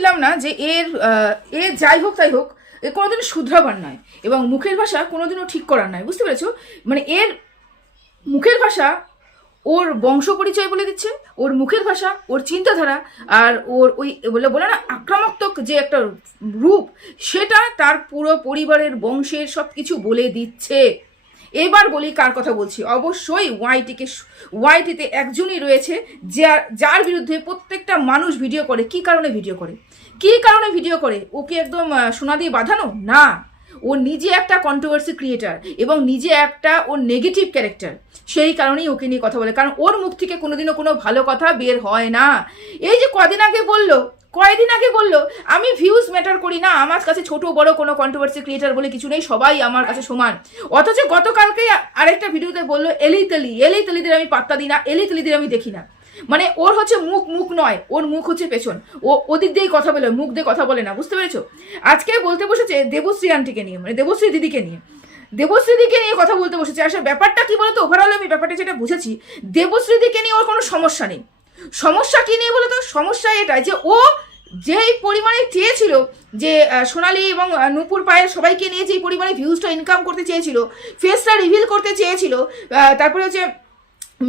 ছিলাম না যে এ যাই হোক তাই হোক, এ কোনোদিনও শুধরাবার নয় এবং মুখের ভাষা কোনোদিনও ঠিক করার নয়, বুঝতে পেরেছো? মানে এর মুখের ভাষা ওর বংশ পরিচয় বলে দিচ্ছে, ওর মুখের ভাষা, ওর চিন্তাধারা, আর ওর ওই বলে না আক্রমণাত্মক যে একটা রূপ, সেটা তার পুরো পরিবারের বংশের সব কিছু বলে দিচ্ছে। এবার বলি কার কথা বলছি। অবশ্যই ওয়াইটিতে একজনই রয়েছে যার বিরুদ্ধে প্রত্যেকটা মানুষ ভিডিও করে। কি কারণে ভিডিও করে? কি কারণে ভিডিও করে? ও কি একদম সোনা দিয়ে বাঁধানো? না, ও নিজে একটা কন্ট্রোভার্সি ক্রিয়েটার এবং নিজে একটা ওর নেগেটিভ ক্যারেক্টার। সেই কারণেই ওকে নিয়ে কথা বলে, কারণ ওর মুখ থেকে কোনোদিনও কোনো ভালো কথা বের হয় না। এই যে কয়দিন আগে বললো আমি ভিউজ ম্যাটার করি না, আমার কাছে ছোট বড় কোনো কন্ট্রোভার্সি ক্রিয়েটার বলে কিছু নেই, সবাই আমার কাছে সমান। অথচ গতকালকে আরেকটা ভিডিওতে বললো এলিতেলিদের আমি পাত্তা দিই না, এলিতেলিদের আমি দেখি না। মানে ওর হচ্ছে মুখ নয়, ওর মুখ হচ্ছে পেছন। ও ওদিক দিয়েই কথা বলে, মুখ দিয়ে কথা বলে না, বুঝতে পেরেছো? আজকে বলতে বসেছে দেবশ্রী আন্টিকে নিয়ে, মানে দেবশ্রী দিদিকে নিয়ে কথা বলতে বসেছে। আসলে ব্যাপারটা কি বলতো, ওভারঅল আমি ব্যাপারটা যেটা বুঝেছি, দেবশ্রী দিদিকে নিয়ে ওর কোনো সমস্যা নেই। সমস্যা কি নিয়ে বলতো? সমস্যা এটাই যে ও যেই পরিমাণে চেয়েছিল যে সোনালি এবং নূপুর পায়েল সবাইকে নিয়ে যেই পরিমাণে ভিউজটা ইনকাম করতে চেয়েছিল, ফেসটা রিভিল করতে চেয়েছিল, তারপরে হচ্ছে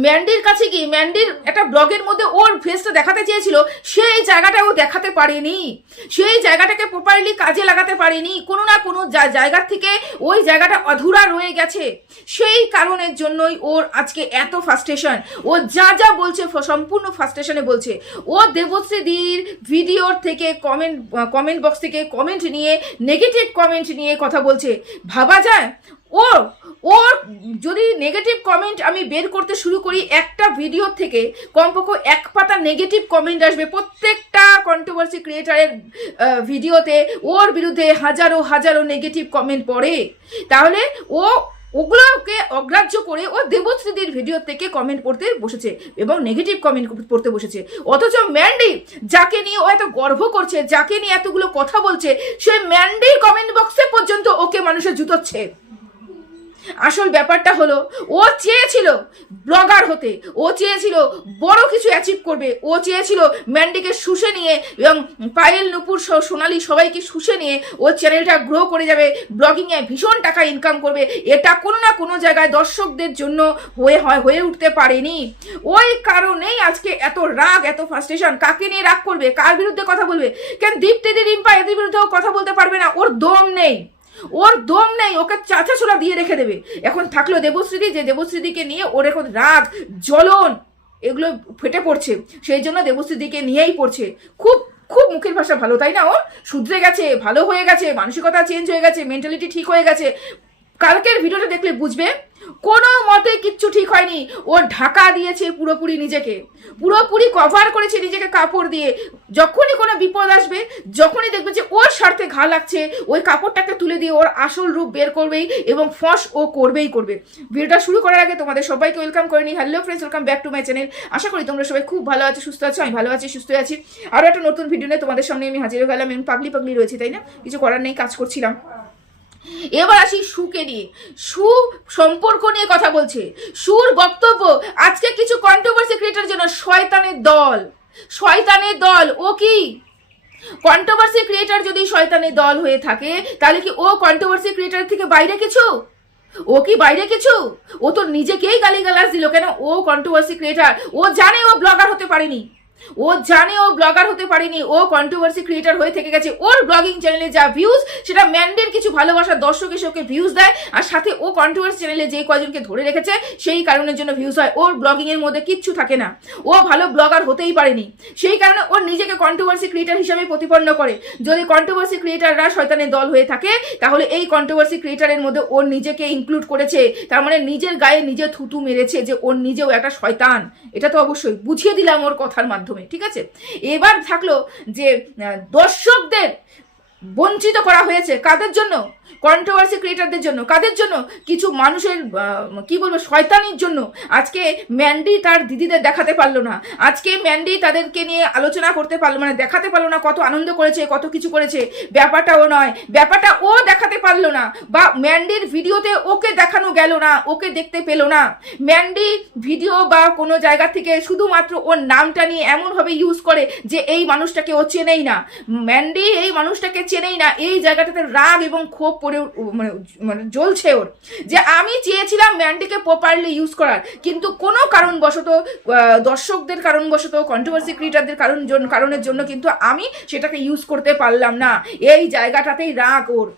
ম্যান্ডির কাছে গিয়ে ম্যান্ডির একটা ব্লগের মধ্যে ওর ফেসটা দেখাতে চেয়েছিল, সেই জায়গাটা ও দেখাতে পারেনি, সেই জায়গাটাকে প্রপারলি কাজে লাগাতে পারেনি। কোনো না কোনো জায়গার থেকে ওই জায়গাটা অধুরা রয়ে গেছে। সেই কারণের জন্যই ওর আজকে এত ফ্রাস্ট্রেশন। ও যা বলছে সম্পূর্ণ ফ্রাস্ট্রেশনে বলছে। ও দেবশ্রীদির ভিডিওর থেকে কমেন্ট বক্স থেকে কমেন্ট নিয়ে, নেগেটিভ কমেন্ট নিয়ে কথা বলছে। ভাবা যায় ওর যদি নেগেটিভ কমেন্ট আমি বের করতে শুরু করি, একটা ভিডিও থেকে কমপক্ষে এক পাতা নেগেটিভ কমেন্ট আসবে প্রত্যেকটা কন্ট্রোভার্সি ক্রিয়েটারের ভিডিওতে। ওর বিরুদ্ধে হাজারো নেগেটিভ কমেন্ট পড়ে। তাহলে ওগুলোকে অগ্রাহ্য করে ও দেবশ্রীদির ভিডিও থেকে কমেন্ট পড়তে বসেছে এবং নেগেটিভ কমেন্ট পড়তে বসেছে। অথচ ম্যান্ডি, যাকে নিয়ে ও এত গর্ব করছে, যাকে নিয়ে এতগুলো কথা বলছে, সেই ম্যান্ডির কমেন্ট বক্সে পর্যন্ত ওকে মানুষের জুতোচ্ছে। আসল ব্যাপারটা হলো, ও চেয়েছিল ব্লগার হতে, ও চেয়েছিল বড় কিছু অ্যাচিভ করবে, ও চেয়েছিল ম্যান্ডিকে শুষে নিয়ে এবং পায়েল, নূপুর, সোনালি সবাইকে শুষে নিয়ে ও চ্যানেলটা গ্রো করে যাবে, ব্লগিংয়ে ভীষণ টাকা ইনকাম করবে। এটা কোনো না কোনো জায়গায় দর্শকদের জন্য হয়ে উঠতে পারেনি। ওই কারণেই আজকে এত রাগ, এত ফ্রাস্ট্রেশন। কাকে নিয়ে রাগ করবে? কার বিরুদ্ধে কথা বলবে? কেন দীপ্তিদি, রিম্পা এদের বিরুদ্ধেও কথা বলতে পারবে না? ওর দম নেই, ওকে চাচা ছোলা দিয়ে রেখে দেবে। এখন থাকলো দেবশ্রীদি, যে দেবশ্রীদিকে নিয়ে ওর এখন রাগ, জ্বলন এগুলো ফেটে পড়ছে, সেই জন্য দেবশ্রীদিকে নিয়েই পড়ছে। খুব মুখের ভাষা ভালো, তাই না? ওর শুধরে গেছে, ভালো হয়ে গেছে, মানসিকতা চেঞ্জ হয়ে গেছে, মেন্টালিটি ঠিক হয়ে গেছে। কালকের ভিডিওটা দেখলে বুঝবে কোনো মতে কিচ্ছু ঠিক হয়নি। ও ঢাকা দিয়েছে পুরোপুরি, নিজেকে পুরোপুরি কভার করেছে নিজেকে কাপড় দিয়ে। যখনই কোনো বিপদ আসবে, যখনই দেখবে যে ওর স্বার্থে ঘা লাগছে, ওই কাপড়টাকে তুলে দিয়ে ওর আসল রূপ বের করবেই এবং ফস ও করবেই করবে। ভিডিওটা শুরু করার আগে তোমাদের সবাইকে ওয়েলকাম করে নিই। Hello friends, welcome back to my channel. আশা করি তোমরা সবাই খুব ভালো আছো, সুস্থ আছো। আমি ভালো আছি, সুস্থ আছি। আরও একটা নতুন ভিডিও নিয়ে তোমাদের সামনে আমি হাজির হয়ে গেলাম। আমি পাগলি রয়েছি, তাই না? কিছু করার নেই, কাজ করছিলাম। এবার আসি সুকে নিয়ে। সু সম্পর্ক নিয়ে কথা বলছে। সুর বক্তব্য আজকে কিছু কন্ট্রোভার্সি ক্রিয়েটার জন্য শয়তানের দল। ও কি কন্ট্রোভার্সি ক্রিয়েটার? যদি শয়তানের দল হয়ে থাকে, তাহলে কি ও কন্ট্রোভার্সি ক্রিয়েটার থেকে বাইরে কিছু? ও কি বাইরে কিছু? ও তো নিজেকেই গালিগালাজ দিল। কেন? ও কন্ট্রোভার্সি ক্রিয়েটার। ও জানে ও ব্লগার হতে পারেনি, ও কন্ট্রোভার্সি ক্রিয়েটার হয়ে থেকে গেছে। ওর ব্লগিং চ্যানেলে যা ভিউজ, সেটা ম্যান্ডের কিছু ভালোবাসার দর্শক এসে ওকে ভিউজ দেয়, আর সাথে ও কন্ট্রোভার্সি চ্যানেলে যে কয়জনকে ধরে রেখেছে সেই কারণের জন্য ভিউজ হয়। ওর ব্লগিং এর মধ্যে কিচ্ছু থাকে না, ও ভালো ব্লগার হতেই পারেনি। সেই কারণে ওর নিজেকে কন্ট্রোভার্সি ক্রিয়েটার হিসেবে প্রতিপন্ন করে। যদি কন্ট্রোভার্সি ক্রিয়েটাররা শয়তানের দল হয়ে থাকে, তাহলে এই কন্ট্রোভার্সি ক্রিয়েটারের মধ্যে ওর নিজেকে ইনক্লুড করেছে। তার মানে নিজের গায়ে নিজে থুতু মেরেছে যে ওর নিজেও একটা শয়তান। এটা তো অবশ্যই বুঝিয়ে দিলাম ওর কথার মাধ্যমে, ঠিক আছে? এবার থাকলো যে দর্শকদের বঞ্চিত করা হয়েছে কাদের জন্য? কন্ট্রোভার্সি ক্রিয়েটারদের জন্য। কাদের জন্য? কিছু মানুষের কি বলবো শয়তানির জন্য। আজকে ম্যান্ডি তার দিদিদের দেখাতে পারলো না, আজকে ম্যান্ডি তাদেরকে নিয়ে আলোচনা করতে পারলো, মানে দেখাতে পারলো না কত আনন্দ করেছে, কত কিছু করেছে। ব্যাপারটা ও নয়, ব্যাপারটা ও দেখাতে পারলো না, বা ম্যান্ডির ভিডিওতে ওকে দেখানো গেল না, ওকে দেখতে পেলো না। ম্যান্ডি ভিডিও বা কোনো জায়গা থেকে শুধুমাত্র ওর নামটা নিয়ে এমনভাবে ইউজ করে যে এই মানুষটাকে ও চেনেই না, ম্যান্ডি এই মানুষটাকে চেনেই না। এই জায়গাটাতে রাগ এবং ক্ষোভ পড়ে মানে মানে জ্বলছে ওর, যে আমি চেয়েছিলাম ম্যান্ডিকে প্রপারলি ইউজ করার, কিন্তু কোনো কারণবশত দর্শকদের কারণবশত কন্ট্রোভার্সি ক্রিয়েটারদের কারণের জন্য কিন্তু আমি সেটাকে ইউজ করতে পারলাম না। এই জায়গাটাতেই রাগ ওর,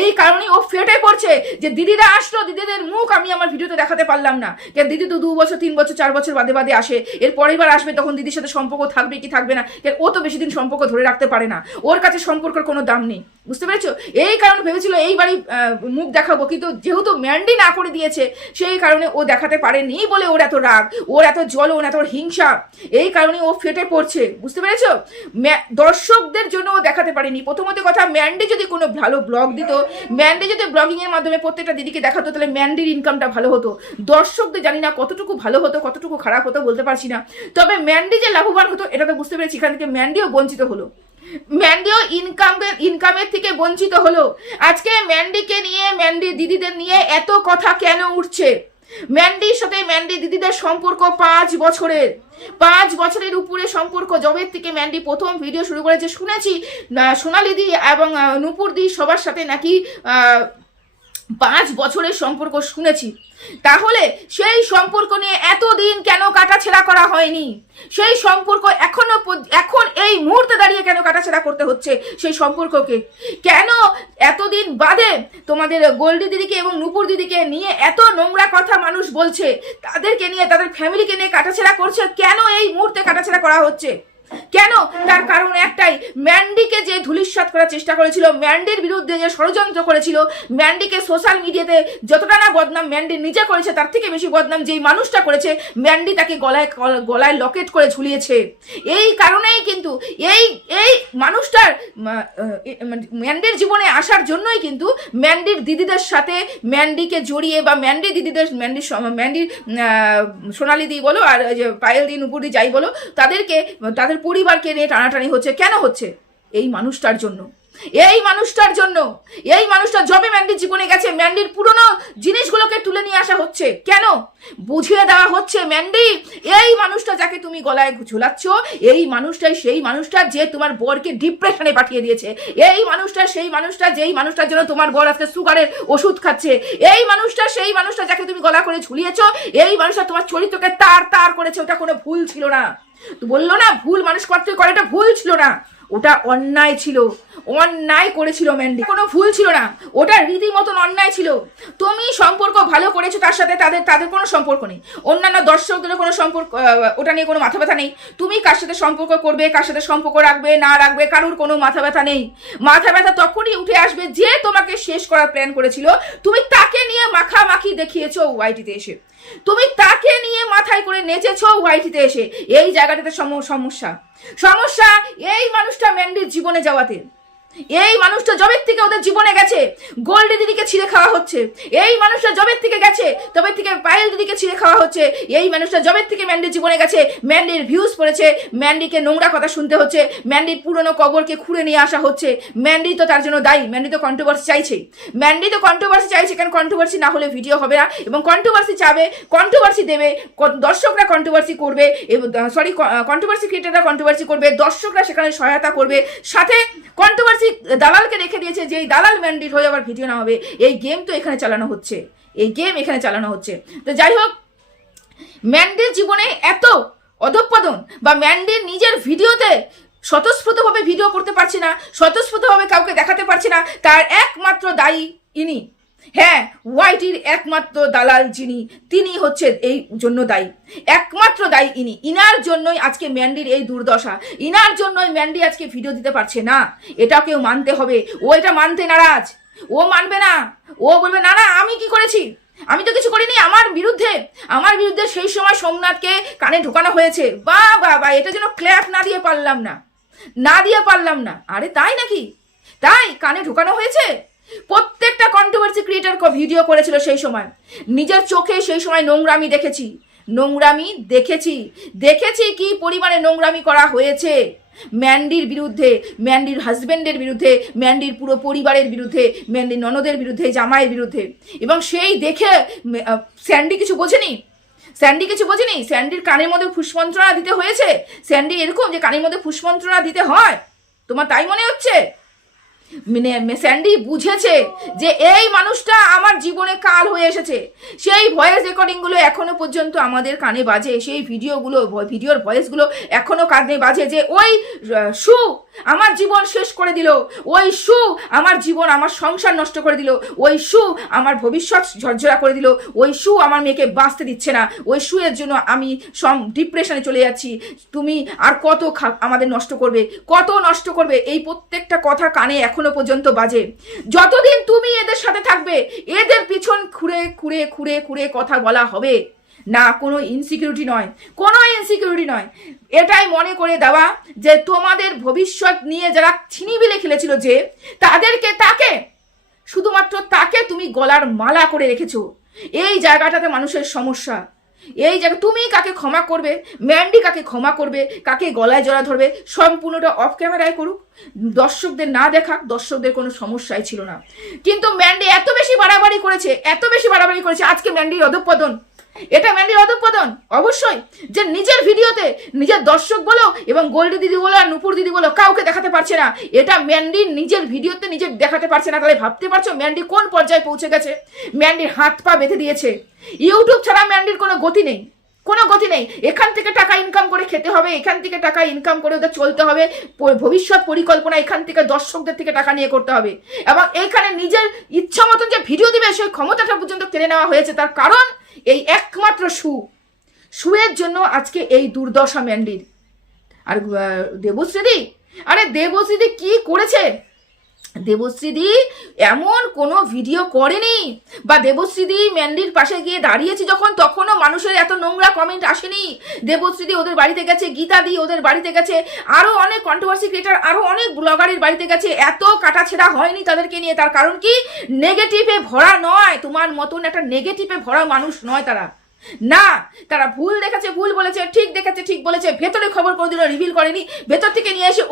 এই কারণে ও ফেটে পড়ছে যে দিদিরা আসলো, দিদিদের মুখ আমি আমার ভিডিওতে দেখাতে পারলাম না। কেন দিদি তো 2 বছর 3 বছর 4 বছর বাদে বাদে আসে, এর পরের বার আসবে তখন দিদির সাথে সম্পর্ক থাকবে কি থাকবে না, কেন ও তো বেশি দিন সম্পর্ক ধরে রাখতে পারে না, ওর কাছে সম্পর্কের কোনো দাম নেই, বুঝতে পেরেছো? এই কারণে ভেবেছিল এইবারই মুখ দেখাবো, কিন্তু যেহেতু ম্যান্ডি না করে দিয়েছে সেই কারণে ও দেখাতে পারেনি বলে ওর এত রাগ, ওর এত জ্বলন, এত হিংসা, এই কারণে ও ফেটে পড়ছে, বুঝতে পেরেছো? দর্শকদের জন্য ও দেখাতে পারেনি। প্রথমত কথা, ম্যান্ডি যদি কোনো ভালো ব্লগ দিত, ম্যান্ডি যদি ব্লগিং এর মাধ্যমে প্রত্যেকটা দিদিকে দেখাতো, তাহলে ম্যান্ডির ইনকামটা ভালো হতো। দর্শকদের জানি না কতটুকু ভালো হতো, কতটুকু খারাপ হতো বলতে পারছি না, তবে ম্যান্ডি যে লাভবান হতো এটা তো বুঝতে পেরেছি। এখান থেকে ম্যান্ডিও বঞ্চিত হলো, ম্যান্ডিও ইনকামের থেকে বঞ্চিত হলো। আজকে ম্যান্ডিকে নিয়ে, ম্যান্ডি দিদিদের নিয়ে এত কথা কেন উঠছে? ম্যান্ডির সাথে ম্যান্ডি দিদিদের সম্পর্ক 5 বছরের উপরে সম্পর্ক। জবের থেকে ম্যান্ডি প্রথম ভিডিও শুরু করেছে, শুনেছি সোনালি দি এবং নূপুর দি সবার সাথে নাকি 5 বছরের সম্পর্ক শুনেছি। তাহলে সেই সম্পর্ক নিয়ে এতদিন কেন কাটাছেড়া করা হয়নি? সেই সম্পর্ক এখন এই মুহূর্তে দাঁড়িয়ে কেন কাটাছেড়া করতে হচ্ছে সেই সম্পর্ককে? কেন এতদিন বাদে তোমাদের গোল্ডি দিদিকে এবং নূপুর দিদিকে নিয়ে এত নোংরা কথা মানুষ বলছে, তাদেরকে নিয়ে, তাদের ফ্যামিলিকে নিয়ে কাটাছেড়া করছে? কেন এই মুহূর্তে কাটাছেড়া করা হচ্ছে? কেন? তার কারণ একটাই, ম্যান্ডিকে যে ধূলিসাৎ করার চেষ্টা করেছিল, ম্যান্ডির বিরুদ্ধে যে ষড়যন্ত্র করেছিল, ম্যান্ডিকে সোশ্যাল মিডিয়াতে যতটা না বদনাম ম্যান্ডি নিজে করেছে, তার থেকে বেশি বদনাম যেই মানুষটা করেছে, ম্যান্ডি তাকে গলায় লকেট করে ঝুলিয়েছে। এই কারণেই কিন্তু এই মানুষটার ম্যান্ডির জীবনে আসার জন্যই কিন্তু ম্যান্ডির দিদিদের সাথে ম্যান্ডিকে জড়িয়ে, বা ম্যান্ডির দিদিদের ম্যান্ডির সোনালি দি বলো আর পায়েল দি, নূপুর দি যাই বলো, তাদের পরিবারকে নিয়ে টানাটানি হচ্ছে। কেন হচ্ছে? এই মানুষটার জন্য। এই মানুষটা জবে ম্যান্ডির জীবনে গেছে, ম্যান্ডির পুরনো জিনিসগুলোকে তুলে নিয়ে আসা হচ্ছে। কেন? বুঝিয়ে দেওয়া হচ্ছে, ম্যান্ডি এই মানুষটা যাকে তুমি গলায় ঝুলাচ্ছ, এই মানুষটাই সেই মানুষটা যে তোমার বরকে ডিপ্রেশনে পাঠিয়ে দিয়েছে। এই মানুষটা সেই মানুষটা যেই মানুষটার জন্য তোমার বর আজকে সুগারের ওষুধ খাচ্ছে। এই মানুষটা সেই মানুষটা যাকে তুমি গলা করে ঝুলিয়েছ। এই মানুষটা তোমার চরিত্রকে তার করেছে। ওটা কোনো ভুল ছিল না। বললো না ভুল মানুষ করতে করে, এটা ভুল ছিল না, ওটা অন্যায় ছিল, অন্যায় করেছিল ম্যান্ডি, কোনো ভুল ছিল না, ওটা রীতিমতন অন্যায় ছিল। তুমি সম্পর্ক ভালো করেছো তার সাথে, তাদের কোনো সম্পর্ক নেই, অন্যান্য দর্শকদের কোনো সম্পর্ক, ওটা নিয়ে কোনো মাথা ব্যথা নেই। তুমি কার সাথে সম্পর্ক করবে, কার সাথে সম্পর্ক রাখবে না রাখবে, কারুর কোনো মাথা ব্যথা নেই। মাথা ব্যথা তখনই উঠে আসবে যে তোমাকে শেষ করার প্ল্যান করেছিল, তুমি তাকে নিয়ে মাখামাখি দেখিয়েছো ওয়াইটিতে এসে, তুমি তাকে নিয়ে মাথায় করে নেচেছো ওয়াইটিতে এসে। এই জায়গাটাতে সমস্যা এই মানুষটা ম্যান্ডির জীবনে যাওয়াতে। এই মানুষটা জবের থেকে ওদের জীবনে গেছে, গোল্ডি দিদিকে ছিঁড়ে খাওয়া হচ্ছে। এই মানুষটা জবের থেকে গেছে, তবে থেকে পায়েল দিদিকে ছিঁড়ে খাওয়া হচ্ছে। এই মানুষটা জবের থেকে ম্যান্ডির জীবনে গেছে, ম্যান্ডির ভিউজ পড়েছে, ম্যান্ডিকে নোংরা কথা শুনতে হচ্ছে, ম্যান্ডির পুরনো কবরকে খুঁড়ে নিয়ে আসা হচ্ছে। ম্যান্ডি তো তার জন্য দায়ী, ম্যান্ডি তো কন্ট্রোভার্সি চাইছে। কেন কন্ট্রোভার্সি না হলে ভিডিও হবে না, এবং কন্ট্রোভার্সি চাবে, কন্ট্রোভার্সি দেবে, দর্শকরা কন্ট্রোভার্সি করবে, কন্ট্রোভার্সি ক্রিয়েটাররা কন্ট্রোভার্সি করবে, দর্শকরা সেখানে সহায়তা করবে, সাথে কন্ট্রোভার্সি দালালকে রেখে দিয়েছে, যে এই দালাল ম্যান্ডির হয়ে আবার ভিডিও না হবে। এই গেম তো এখানে চালানো হচ্ছে। তো যাই হোক, ম্যান্ডির জীবনে এত অধঃপতন, বা ম্যান্ডির নিজের ভিডিওতে স্বতঃস্ফূর্তভাবে ভিডিও করতে পারছে না, স্বতঃস্ফূর্তভাবে কাউকে দেখাতে পারছে না, তার একমাত্র দায়ী ইনি। হ্যাঁ, ওয়াইটির একমাত্র দালাল যিনি, তিনি হচ্ছে এই জন্য দায়ী, একমাত্র দায়ী ইনি। ইনার জন্যই আজকে ম্যান্ডির এই দুর্দশা, ইনার জন্যই ম্যান্ডি আজকে ভিডিও দিতে পারছে না। এটাকেও মানতে হবে। ও এটা মানতে নারাজ, ও মানবে না। ও বলবে না আমি কি করেছি, আমি তো কিছু করিনি, আমার বিরুদ্ধে সেই সময় সোমনাথকে কানে ঢোকানো হয়েছে। বা এটা যেন ক্ল্যাপ না দিয়ে পারলাম না। আরে তাই নাকি? তাই কানে ঢুকানো হয়েছে। প্রত্যেকটা কন্ট্রোভার্সি ক্রিয়েটর ভিডিও করেছিল সেই সময়, নিজের চোখে সেই সময় নোংরামি দেখেছি, দেখেছি কি পরিমাণে নোংরামি করা হয়েছে ম্যান্ডির বিরুদ্ধে, ম্যান্ডির হাজবেন্ডের বিরুদ্ধে, ম্যান্ডির পুরো পরিবারের বিরুদ্ধে, ম্যান্ডির ননদের বিরুদ্ধে, জামাইয়ের বিরুদ্ধে। এবং সেই দেখে স্যান্ডি কিছু বোঝেনি, স্যান্ডির কানের মধ্যে ফুসমন্ত্রণা দিতে হয়েছে। স্যান্ডি এরকম যে কানের মধ্যে ফুসমন্ত্রণা দিতে হয়, তোমার তাই মনে হচ্ছে? স্যান্ডি বুঝেছে যে এই মানুষটা আমার জীবনে কাল হয়ে এসেছে। সেই ভয়েস রেকর্ডিংগুলো এখনো পর্যন্ত আমাদের কানে বাজে, সেই ভিডিওর ভয়েসগুলো এখনো কানে বাজে যে ওই শু আমার জীবন শেষ করে দিল, ওই শু আমার জীবন, আমার সংসার নষ্ট করে দিল, ওই শু আমার ভবিষ্যৎ ঝরঝরা করে দিল, ওই শু আমার মেয়েকে বাঁচতে দিচ্ছে না, ওই শুয়ের জন্য আমি ডিপ্রেশনে চলে যাচ্ছি, তুমি আর কত আমাদের নষ্ট করবে। এই প্রত্যেকটা কথা কানে এখনো পর্যন্ত বাজে। যতদিন তুমি এদের সাথে থাকবে, এদের পিছন খুঁড়ে কথা বলা হবে না। কোনো ইনসিকিউরিটি নয়, এটাই মনে করে দেওয়া যে তোমাদের ভবিষ্যৎ নিয়ে যারা ছিনিবিলে খেলেছিল, যে তাকে শুধুমাত্র তাকে তুমি গলার মালা করে রেখেছো। এই জায়গাটাতে মানুষের সমস্যা। এই জায়গা তুমি কাকে ক্ষমা করবে, ম্যান্ডি কাকে ক্ষমা করবে, কাকে গলায় জড়া ধরবে, সম্পূর্ণটা অফ ক্যামেরায় করুক, দর্শকদের না দেখাক, দর্শকদের কোনো সমস্যাই ছিল না। কিন্তু ম্যান্ডি এত বেশি বাড়াবাড়ি করেছে, আজকে ম্যান্ডির অধঃপতন। এটা ম্যান্ডির অধঃপতন অবশ্যই, যে নিজের ভিডিওতে নিজের দর্শক বলো এবং গোল্ডি দিদি বলো আর নুপুর দিদি বলো কাউকে দেখাতে পারছে না। এটা ম্যান্ডির নিজের ভিডিওতে নিজে দেখাতে পারছে না। তাহলে ভাবতে পারছো ম্যান্ডি কোন পর্যায়ে পৌঁছে গেছে? ম্যান্ডির হাত পা বেঁধে দিয়েছে। ইউটিউব ছাড়া ম্যান্ডির কোনো গতি নেই। এখান থেকে টাকা ইনকাম করে খেতে হবে, এখান থেকে টাকা ইনকাম করে ওদের চলতে হবে, ভবিষ্যৎ পরিকল্পনা এখান থেকে দর্শকদের থেকে টাকা নিয়ে করতে হবে। এবং এইখানে নিজের ইচ্ছা মতন যে ভিডিও দিবে সেই ক্ষমতাটা পর্যন্ত কেড়ে নেওয়া হয়েছে। তার কারণ এই একমাত্র শুয়ের জন্য আজকে এই দুর্দশা ম্যান্ডির। আর দেবশ্রীদি কি করেছে? দেবশ্রীদি এমন কোনো ভিডিও করেনি, বা দেবশ্রীদি ম্যান্ডির পাশে গিয়ে দাঁড়িয়েছে যখন, তখনও মানুষের এত নোংরা কমেন্ট আসেনি। দেবশ্রীদি ওদের বাড়িতে গেছে, গীতাদি ওদের বাড়িতে গেছে, আরো অনেক কন্ট্রোভার্সি ক্রিয়েটার, আরো অনেক ব্লগারের বাড়িতে গেছে, এত কাটাছেড়া হয়নি তাদেরকে নিয়ে। তার কারণ কি? নেগেটিভে ভরা নয়, তোমার মতন একটা নেগেটিভে ভরা মানুষ নয় তারা। না, তারা ভুল দেখেছে, ভুল বলেছে, ঠিক দেখেছে, ঠিক বলেছে, ভেতরে খবর কোনোদিনও রিভিল করেনি, ভেতর থেকে নিয়ে এসে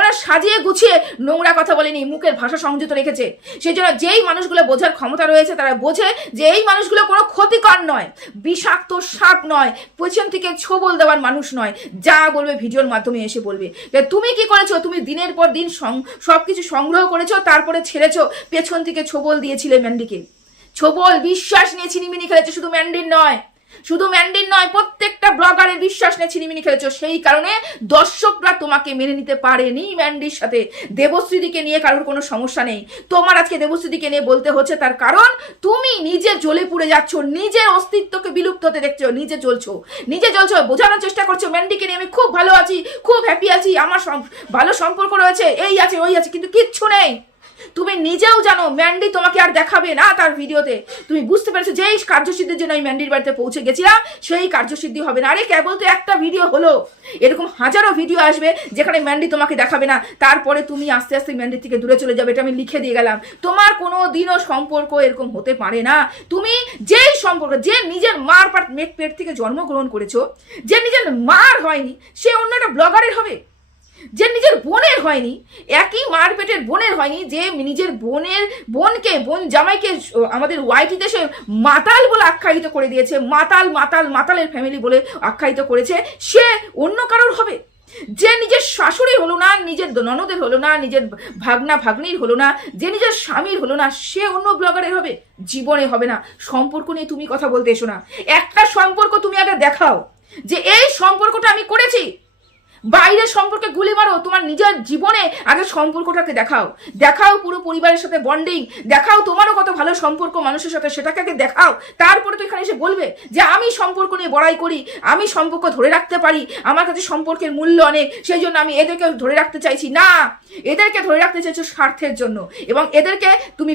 ওরা সাজিয়ে গুছিয়ে নোংরা কথা বলেনি, মুখের ভাষা সংযত রেখেছে। সেই জন্য যেই মানুষগুলো বোঝার ক্ষমতা রয়েছে তারা বোঝে যে এই মানুষগুলো কোনো ক্ষতিকর নয়, বিষাক্ত সাপ নয়, পেছন থেকে ছোবল দেওয়ার মানুষ নয়, যা বলবে ভিডিওর মাধ্যমে এসে বলবে। তুমি কি করেছো? তুমি দিনের পর দিন সবকিছু সংগ্রহ করেছো, তারপরে ছেড়েছো, পেছন থেকে ছোবল দিয়েছিলে ম্যান্ডিকে। ছোবল বিশ্বাস নিয়ে ছিনিমিনি খেলেছে, শুধু ম্যান্ডির নয়, প্রত্যেকটা ব্লগারের বিশ্বাস নিয়ে ছিনিমিনি খেলেছো। সেই কারণে দর্শকরা তোমাকে মেনে নিতে পারেনি ম্যান্ডির সাথে। দেবশ্রীদিকে নিয়ে কারোর কোনো সমস্যা নেই, তোমার আজকে দেবশ্রীদিকে নিয়ে বলতে হচ্ছে। তার কারণ তুমি নিজে জ্বলে পুড়ে যাচ্ছ, নিজের অস্তিত্বকে বিলুপ্ত হতে দেখছো, নিজে জ্বলছো, বোঝানোর চেষ্টা করছো ম্যান্ডিকে নিয়ে আমি খুব ভালো আছি, খুব হ্যাপি আছি, আমার ভালো সম্পর্ক রয়েছে, এই আছে ওই আছে, কিন্তু কিচ্ছু নেই। তুমি নিজেও জানো ম্যান্ডি তোমাকে আর দেখাবে না তার ভিডিওতে। তুমি বুঝতে পেরেছো যে এই কার্যসিদ্ধির জন্য আমি ম্যান্ডির বাড়িতে পৌঁছে গেছিলাম, সেই কার্যসিদ্ধি হবে না। আরে কেবল তো একটা ভিডিও হলো, এরকম হাজারো ভিডিও আসবে যেখানে ম্যান্ডি তোমাকে দেখাবে না, তারপরে তুমি আস্তে আস্তে ম্যান্ডির থেকে দূরে চলে যাবে। এটা আমি লিখে দিয়ে গেলাম। তোমার কোনো দিনও সম্পর্ক এরকম হতে পারে না। তুমি যেই সম্পর্ক, যে নিজের মার পেট থেকে জন্মগ্রহণ করেছো, যে নিজের মার হয়নি, সে অন্য একটা ব্লগারের হবে। যে নিজের বোনের হয়নি, একই মার পেটের বোনের হয়নি, যে নিজের বোন জামাইকে আমাদের ওয়াইটি দেশে মাতাল বলে আখ্যায়িত করে দিয়েছে, মাতালের ফ্যামিলি বলে আখ্যায়িত করেছে, সে অন্য কারোর হবে। যে নিজের শাশুড়ির হলো না, নিজের ননদের হলো না, নিজের ভাগ্নির হলো না, যে নিজের স্বামীর হলো না, সে অন্য ব্লগারের হবে? জীবনে হবে না। সম্পর্ক নিয়ে তুমি কথা বলতে এসো না। একটা সম্পর্ক তুমি আগে দেখাও যে এই সম্পর্কটা আমি করেছি। বাইরের সম্পর্কে গুলি মারো, তোমার নিজের জীবনে আগে সম্পর্কটাকে দেখাও পুরো পরিবারের সাথে বন্ডিং দেখাও, তোমারও কত ভালো সম্পর্ক মানুষের সাথে, সেটাকে আগে দেখাও। তারপরে তো এখানে এসে বলবে যে আমি সম্পর্ক নিয়ে বড়াই করি, আমি সম্পর্ক ধরে রাখতে পারি, আমার কাছে সম্পর্কের মূল্য অনেক, সেই জন্য আমি এদেরকে ধরে রাখতে চাইছি। না, এদেরকে ধরে রাখতে চাইছো স্বার্থের জন্য, এবং এদেরকে তুমি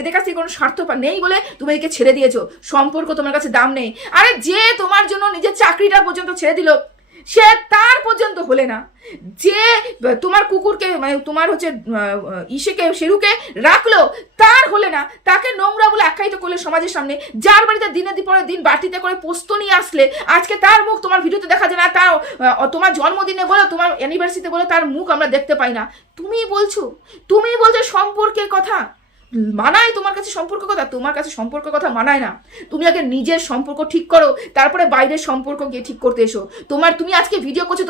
এদের কাছে কোনো স্বার্থ নেই বলে তুমি এদেরকে ছেড়ে দিয়েছো। সম্পর্ক তোমার কাছে দাম নেই। আরে যে তোমার জন্য নিজের চাকরিটা পর্যন্ত ছেড়ে দিল, সে তার পর্যন্ত হলে না, যে তোমার কুকুরকে মানে তোমার হচ্ছে ইসেকে শেরুকে রাখলো তার হলে না, তাকে নোংরা বলে আখ্যায়িত করলে সমাজের সামনে, যার বাড়িতে দিনের পরে দিন বাটিতে করে পোস্ত নিয়ে আসলে আজকে তার মুখ তোমার ভিডিওতে দেখা যায় না, তার তোমার জন্মদিনে বলো তোমার অ্যানিভার্সারিতে বলো তার মুখ আমরা দেখতে পাই না। তুমি বলছো সম্পর্কের কথা মানায় তোমার কাছে সম্পর্ক কথা? তোমার কাছে সম্পর্ক কথা মানায় না। তুমি আগে নিজের সম্পর্ক ঠিক করো, তারপরে বাইরের সম্পর্ক গিয়ে ঠিক করতে এসো। তুমি আজকে ভিডিও করছো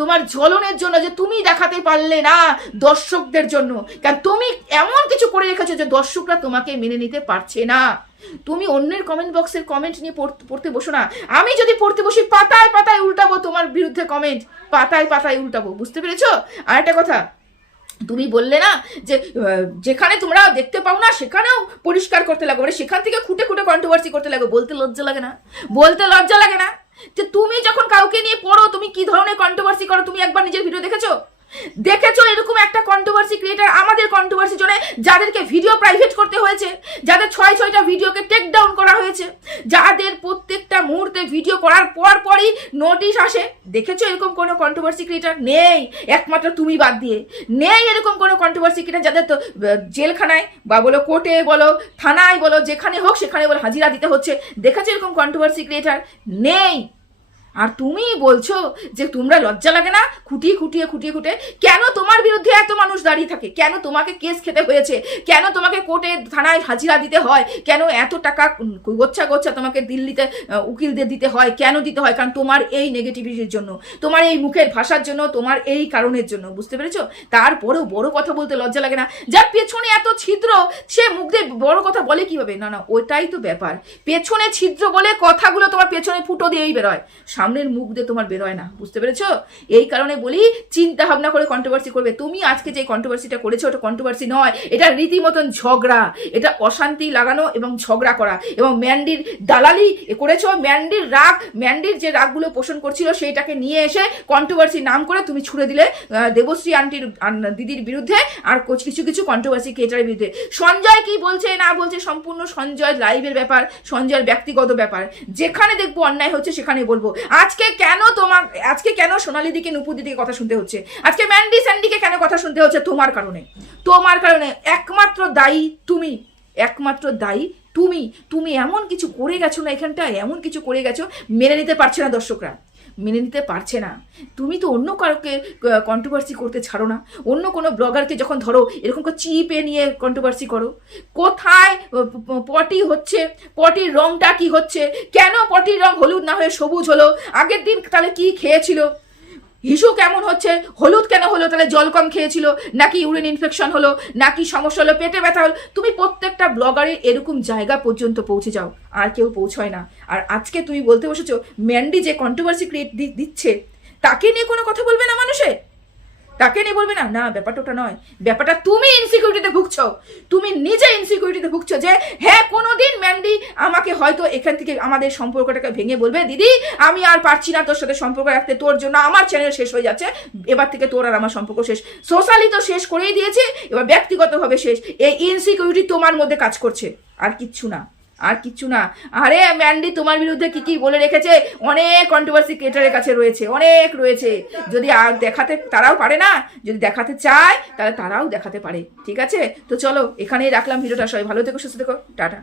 তোমার জ্বলনের জন্য, যে তুমি দেখাতে পারলে না দর্শকদের জন্য, কারণ তুমি এমন কিছু করে রেখেছো যে দর্শকরা তোমাকে মেনে নিতে পারছে না। তুমি অন্যের কমেন্ট বক্সের কমেন্ট নিয়ে পড়তে বসো না। আমি যদি পড়তে বসি পাতায় পাতায় উল্টাবো তোমার বিরুদ্ধে কমেন্ট, পাতায় পাতায় উল্টাবো, বুঝতে পেরেছো? আর একটা কথা, তুমি বললে না যে যেখানে তোমরা দেখতে পাও না সেখানেও পরিষ্কার করতে লাগো, মানে সেখান থেকে খুঁটে খুঁটে কন্ট্রোভার্সি করতে লাগো। বলতে লজ্জা লাগে না? যে তুমি যখন কাউকে নিয়ে পড়ো তুমি কি ধরনের কন্ট্রোভার্সি করো? তুমি একবার নিজের ভিডিও দেখেছো এরকম একটা কন্ট্রোভার্সি ক্রিয়েটার আমাদের কন্ট্রোভার্সি জন্য যাদেরকে ভিডিও প্রাইভেট করতে হয়েছে, যাদের 6টা ভিডিওকে টেক ডাউন করা হয়েছে, যাদের প্রত্যেকটা মুহূর্তে ভিডিও করার পরই নোটিশ আসে, দেখেছো এরকম কোনো কন্ট্রোভার্সি ক্রিয়েটার? নেই, একমাত্র তুমি বাদ দিয়ে নেই এরকম কোনো কন্ট্রোভার্সি ক্রিয়েটার যাদের তো জেলখানায় বা বলো কোর্টে বলো থানায় বলো যেখানে হোক সেখানে বলো হাজিরা দিতে হচ্ছে। দেখেছো এরকম কন্ট্রোভার্সি ক্রিয়েটার? নেই। আর তুমি বলছো যে তোমরা লজ্জা লাগে না? খুঁটিয়ে কেন তোমার বিরুদ্ধে এত মানুষ দাঁড়িয়ে থাকে? কেন তোমাকে কেস খেতে হয়েছে? কেন তোমাকে কোর্টে থানায় হাজিরা দিতে হয়? কেন এত টাকা গোচ্ছা তোমাকে দিল্লিতে উকিলদের দিতে হয়? কেন দিতে হয়? কারণ তোমার এই নেগেটিভিটির জন্য, তোমার এই মুখের ভাষার জন্য, তোমার এই কারণের জন্য, বুঝতে পেরেছো? তারপরেও বড় কথা বলতে লজ্জা লাগে না? যার পেছনে এত ছিদ্র সে মুখ দিয়ে বড় কথা বলে কিভাবে? না ওইটাই তো ব্যাপার। পেছনে ছিদ্র বলে কথাগুলো তোমার পেছনে ফুটো দিয়েই বেরোয়, সামনের মুখ দিয়ে তোমার বেরোয় না, বুঝতে পেরেছো? এই কারণে বলি চিন্তা ভাবনা করে কন্ট্রোভার্সি করবে। তুমি আজকে যে কন্ট্রোভার্সিটা করেছো ওটা কন্ট্রোভার্সি নয়, এটা রীতিমতন ঝগড়া, এটা অশান্তি লাগানো এবং ঝগড়া করা, এবং ম্যান্ডির দালালি করেছো। ম্যান্ডির যে রাগগুলো পোষণ করছিল সেইটাকে নিয়ে এসে কন্ট্রোভার্সি নাম করে তুমি ছুড়ে দিলে দেবশ্রী দিদির বিরুদ্ধে, আর কিছু কন্ট্রোভার্সি ক্রিয়েটারের বিরুদ্ধে। সঞ্জয় কি বলছে না বলছে সম্পূর্ণ সঞ্জয় লাইভের ব্যাপার, সঞ্জয়ের ব্যক্তিগত ব্যাপার। যেখানে দেখবো অন্যায় হচ্ছে সেখানে বলবো। আজকে কেন সোনালী দিকে নুপুর দিদিকে কথা শুনতে হচ্ছে? আজকে ম্যান্ডি স্যান্ডিকে কেন কথা শুনতে হচ্ছে? তোমার কারণে একমাত্র দায়ী তুমি এমন কিছু করে গেছো না, এখানটায় এমন কিছু করে গেছো মেনে নিতে পারছে না দর্শকরা, মেনে নিতে পারছে না। তুমি তো অন্য কারোকে কন্ট্রোভার্সি করতে ছাড়ো না। অন্য কোনো ব্লগারকে যখন ধরো এরকম করে চিপে নিয়ে কন্ট্রোভার্সি করো। কোথায় পটি হচ্ছে, পটির রংটা কি হচ্ছে, কেন পটির রং হলুদ না হয়ে সবুজ হলো, আগের দিন তাহলে কি খেয়েছিল, হিসু কেমন হচ্ছে, হলুদ কেন হলো, তাহলে জল কম খেয়েছিল, নাকি ইউরিন ইনফেকশন হলো, নাকি সমস্যা হলো, পেটে ব্যথা হলো। তুমি প্রত্যেকটা ব্লগারের এরকম জায়গা পর্যন্ত পৌঁছে যাও, আর কেউ পৌঁছয় না। আর আজকে তুমি বলতে বসেছো ম্যান্ডি যে কন্ট্রোভার্সি ক্রিয়েট দিচ্ছে তাকে নিয়ে কোনো কথা বলবে না মানুষে? তাকে নিয়ে বলবে না? ব্যাপারটা ওটা নয়। ব্যাপারটা তুমি ইনসিকিউরিটিতে ভুগছো, তুমি নিজে ইনসিকিউরিটিতে ভুগছো যে হ্যাঁ কোনোদিন ম্যান্ডি আমাকে হয়তো এখান থেকে আমাদের সম্পর্কটাকে ভেঙে বলবে দিদি আমি আর পারছি না তোর সাথে সম্পর্ক রাখতে, তোর জন্য আমার চ্যানেল শেষ হয়ে যাচ্ছে, এবার থেকে তোর আর আমার সম্পর্ক শেষ। সোশ্যালি তো শেষ করেই দিয়েছে, এবার ব্যক্তিগতভাবে শেষ। এই ইনসিকিউরিটি তোমার মধ্যে কাজ করছে, আর কিচ্ছু না। আরে ম্যান্ডি তোমার বিরুদ্ধে কি বলে রেখেছে, অনেক কন্ট্রোভার্সি ক্রিয়েটারের কাছে রয়েছে। যদি আর দেখাতে তারাও পারে না, যদি দেখাতে চায় তাহলে তারাও দেখাতে পারে। ঠিক আছে, তো চলো এখানেই রাখলাম ভিডিওটা। সবাই ভালো থেকো, সুস্থ থেকো, টাটা।